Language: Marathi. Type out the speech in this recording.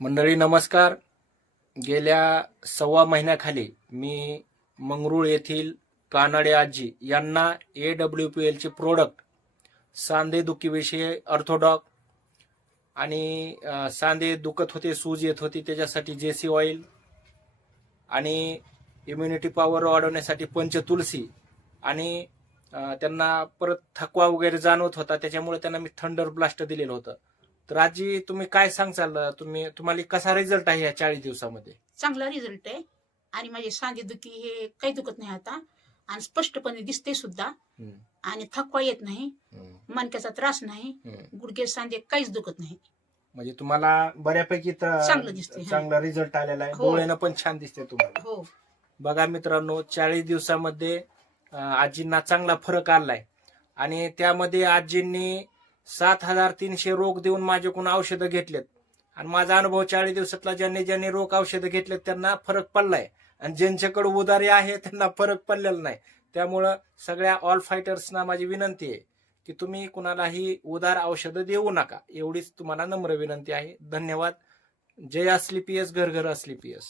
मंडळी नमस्कार. गेल्या सव्वा महिन्याखाली मी मंगरूळ येथील कानडे आजी यांना AWPL चे प्रोडक्ट सांधेदुखीविषयी ऑर्थोडॉक आणि सांधे दुखत होते, सूज येत होती, त्याच्यासाठी JC ऑइल आणि इम्युनिटी पॉवर वाढवण्यासाठी पंचतुलसी आणि त्यांना परत थकवा वगैरे जाणवत होता, त्याच्यामुळे त्यांना मी थंडर ब्लास्ट दिलेलं होतं. तर आजी तुम्ही काय सांगचाल, तुम्हाला कसा रिझल्ट आहे या 40 दिवसामध्ये? चांगला रिझल्ट आहे आणि माझे सांधेदुखी हे काही दुखत नाही आता आणि स्पष्टपणे दिसते सुद्धा आणि थकवा येत नाही, मणक्याचा त्रास नाही, गुडघे सांधे काहीच दुखत नाही. म्हणजे तुम्हाला बऱ्यापैकी चांगलं दिसते. चांगला रिझल्ट आलेला आहे. हो. डोळ्यानं पण छान दिसते तुम्हाला. हो, बघा मित्रांनो, 40 दिवसामध्ये आजींना चांगला फरक आलाय आणि त्यामध्ये आजींनी 7,300 रोग देऊन माझ्याकडून औषधं घेतलेत आणि माझा अनुभव 40 दिवसातला ज्यांनी रोग औषधं घेतलेत त्यांना फरक पडलाय आणि ज्यांच्याकडे उदारी आहे त्यांना फरक पडलेला नाही. त्यामुळं सगळ्या ऑल फायटर्सना माझी विनंती आहे की तुम्ही कुणालाही उदार औषधं देऊ नका, एवढीच तुम्हाला नम्र विनंती आहे. धन्यवाद. जय असली PS, घर घर असली PS.